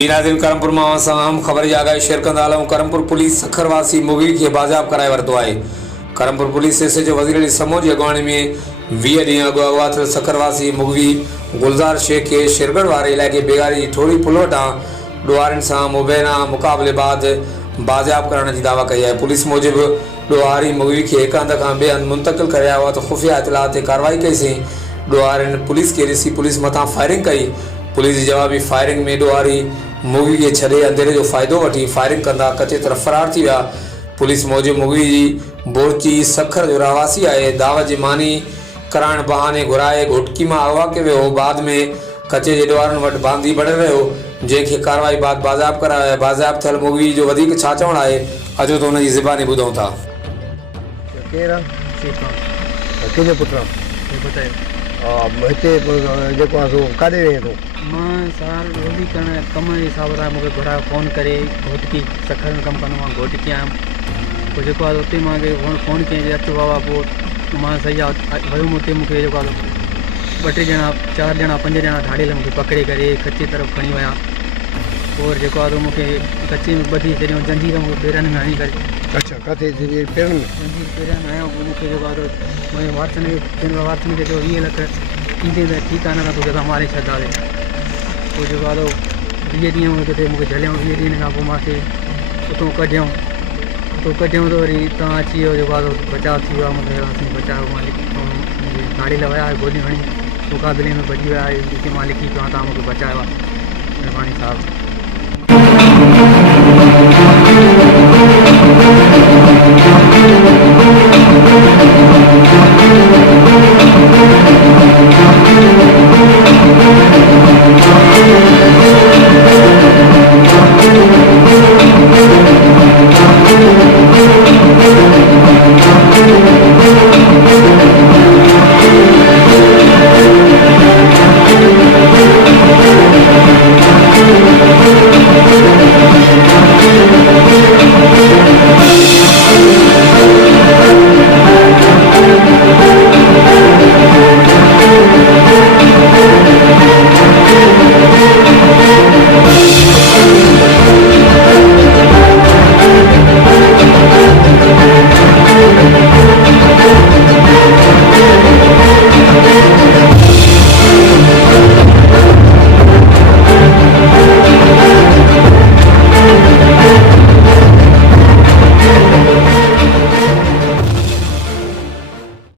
नाज़रीन करमपुर में अहम ख़बर आगाही शेयर कंदा आहियूं। करमपुर पुलिस सखरवासी मुगी खे बाज़ाब कराए वरितो आहे। करमपुर पुलिस एसएचओ वज़ीर अली समो जी अॻुवाणी में 20 ॾींहं अॻु अगवा थियल सखरवासी मुगवी गुलज़ार शेख खे शेरगढ़ वारे इलाइक़े बेगारी जी ठोड़ी पुल वटां ॾोहारियुनि सां मुबैना मुक़ाबले बाद बाज़ाब करण जी दावा कई आहे। पुलिस मूजिबि ॾोहारी मुगवी खे हिक हंध खां ॿिए हंधि मुंतक़िल करे आया हुआ त खुफ़िया इतला ते कार्रवाई कईसीं। ॾोहारियुनि पुलिस खे ॾिसी पुलिस मथां फायरिंग कई। पुलिस जी जवाबी फायरिंग में ॾोहारी मुगी के छॾे अंधेरे जो फ़ाइदो वठी फायरिंग कंदा कचे तरफ़ फरार थी विया। पुलिस मूजिबि मुगी जी बोरची सखर जो रहवासी आहे। दावत जी मानी कराइण बहाने घुराए घोटकी में अगवा कयो वियो। बाद में कचे जे ॾोहारनि वटि बांदी बणे रहियो, जंहिंखे कार्रवाई बाद बाज़ाब करायो। बाज़ाब थियल मुगी जो वधीक छा चवणु आहे, अचो त हुन जी ज़बानी ॿुधूं था। काॾे वञे थो? मां साल रोज़ी करण कम जे हिसाब सां मूंखे घुरायो फ़ोन करे। घोटकी सखर में कमु कंदो आहियां, घोटकी आहियां। पोइ जेको आहे उते मूंखे फ़ोन कयईं अचो बाबा। पोइ मां सही आहे वियुमि उते। मूंखे जेको आहे 2-3 ॼणा 4 ॼणा 5 ॼणा धाड़ियल मूंखे पकिड़े करे कचे तरफ़ खणी विया। पोइ जेको आहे मूंखे कचे में ॿधी छॾियो, जंजीर मूंखे पेरनि में हणी करे। अच्छा, किथे पेरनि में? जंजीर पेरनि में हयो। पोइ मूंखे जेको आहे मुंहिंजे वारसनि खे चयो 20 लख ईंदे त ठीकु आहे, न त तोखे असां मारे छॾींदासीं। पोइ जेको आहे 20 ॾींहं किथे मूंखे झलियऊं। 20 ॾींहंनि खां पोइ मूंखे उतां कढियऊं त वरी तव्हां अची वियो। जेको आहे बचाव थी वियो आहे। मूंखे असीं बचाव मालिक गाड़ी लाइ विया, गोलियूं हणी मुक़ाबले में भॼी विया। जेके मां लिखी पियो तव्हां मूंखे बचायो आहे, महिरबानी साहब।